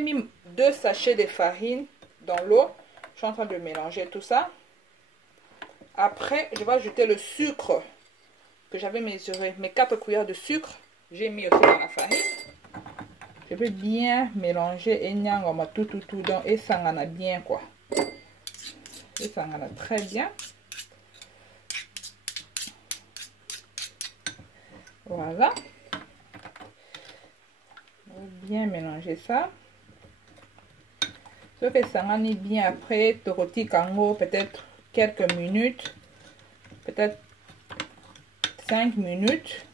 J'ai mis 2 sachets de farine dans l'eau. Je suis en train de mélanger tout ça. Après, je vais ajouter le sucre que j'avais mesuré. Mes 4 cuillères de sucre, j'ai mis aussi dans la farine. Je vais bien mélanger et nyangoma tout donc et ça en a bien quoi. Et ça en a très bien. Voilà. Bien mélanger ça. Ce que ça en est bien après, toroti kango peut-être quelques minutes, peut-être 5 minutes.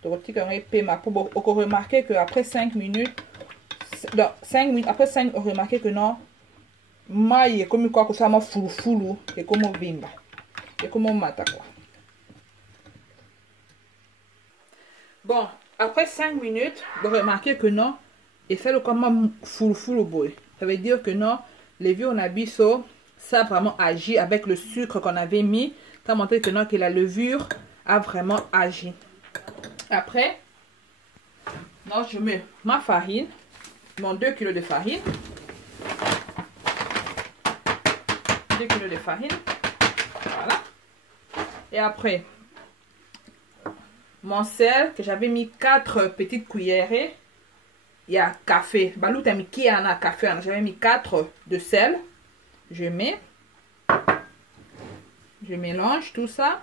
Toroti kango et pema pour remarquer que après 5 minutes, après 5 remarquez que non, maille comme quoi que ça m'a foulou et comme bimba et comme mata quoi. Bon, après 5 minutes, vous remarquez que non, et fait le comment foulou boy. Ça veut dire que non, les vieux on a biso, ça a vraiment agi avec le sucre qu'on avait mis. Ça a montré que non, que la levure a vraiment agi. Après, non, je mets ma farine, mon 2 kg de farine. 2 kg de farine. Voilà. Et après, mon sel que j'avais mis 4 petites cuillères. Il y a café. Balouta mi qui en a café. J'avais mis 4 de sel. Je mets. Je mélange tout ça.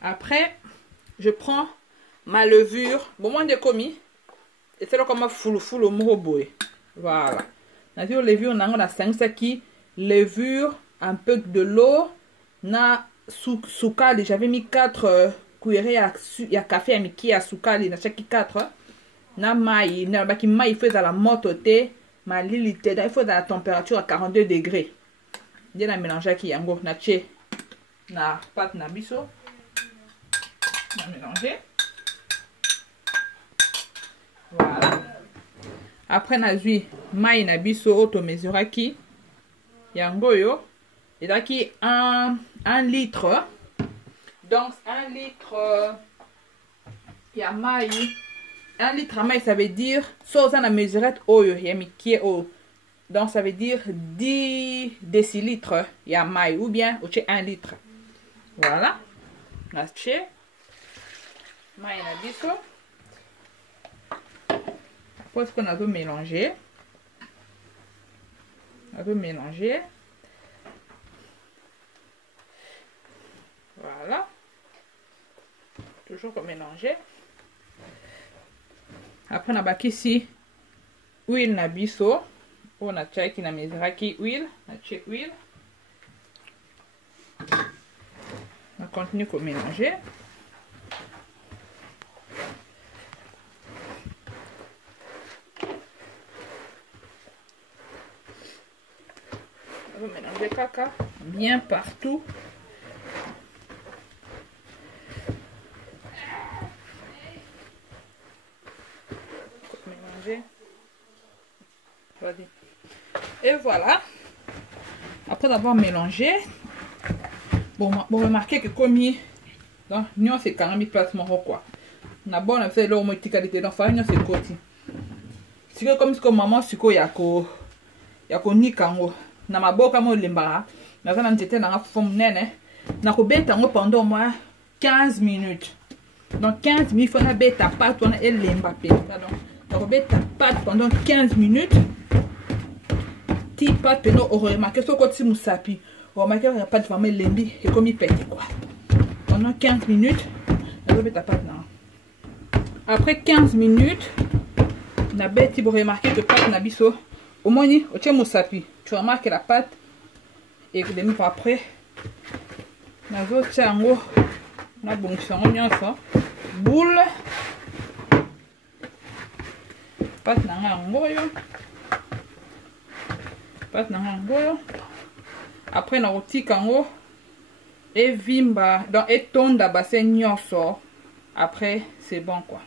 Après, je prends ma levure. Bon, moi, j'ai commis. Et c'est là comme foulou au mouroboé. Voilà. La levure, on a 5 qui. Levure, un peu de l'eau. Na soukali. J'avais mis 4 cuillères. Il y a café qui a soukali. Na chaque 4. Na maï. Na baki maï fait à la mototé. Ma lilité. Il faut à la température à 42 degrés. Je vais mélanger qui yango na tché. Na pâte na biso. On va mélanger. Voilà. Après na zui maï na biso auto mesura qui yango yo. Et là qui 1 litre. Donc 1 litre il y a maï. 1 litre maï ça veut dire so ça na mesurette oyo yami qui o. Donc ça veut dire 10 décilitres il y a maï ou bien au 1 litre. Voilà. Na tché maï na biso. Après ce qu'on a mélanger. On va mélanger. Voilà. Toujours pour mélanger. Après on a baki ici huile na biso. On a tchaki na mezraki huile. On a tché huile. On continue pour mélanger. On va mélanger caca bien partout. Mélanger. Et voilà. Après avoir mélangé, bon remarquez que comme donc nous c'est quand même place mon quoi. Na bon on fait l'eau qualité donc farine c'est côté. C'est comme ce que maman siko yako ni kango. Na maboka mo lemba na kana ntete na forme nene na ko beta ngo pendant au moins 15 minutes. Donc 15 minutes faut na beta pâte on et lemba pe. Donc na ko beta pâte pendant 15 minutes. Ti pâte no au remarquer so ko ti musapi. Au remarquer la pâte vraiment lembi et comme il pète quoi. Pendant 15 minutes na ko beta pâte na. Après 15 minutes na beti pour remarquer que pâte na biso au moins au tien musapi. Tu remarques la pâte et que demi par après na zo tiango na bongisa nyonso boule pâte na ngoyo pâte na ngoyo après na roti kango et vimba donc et tonda bassin nyonso après c'est bon quoi.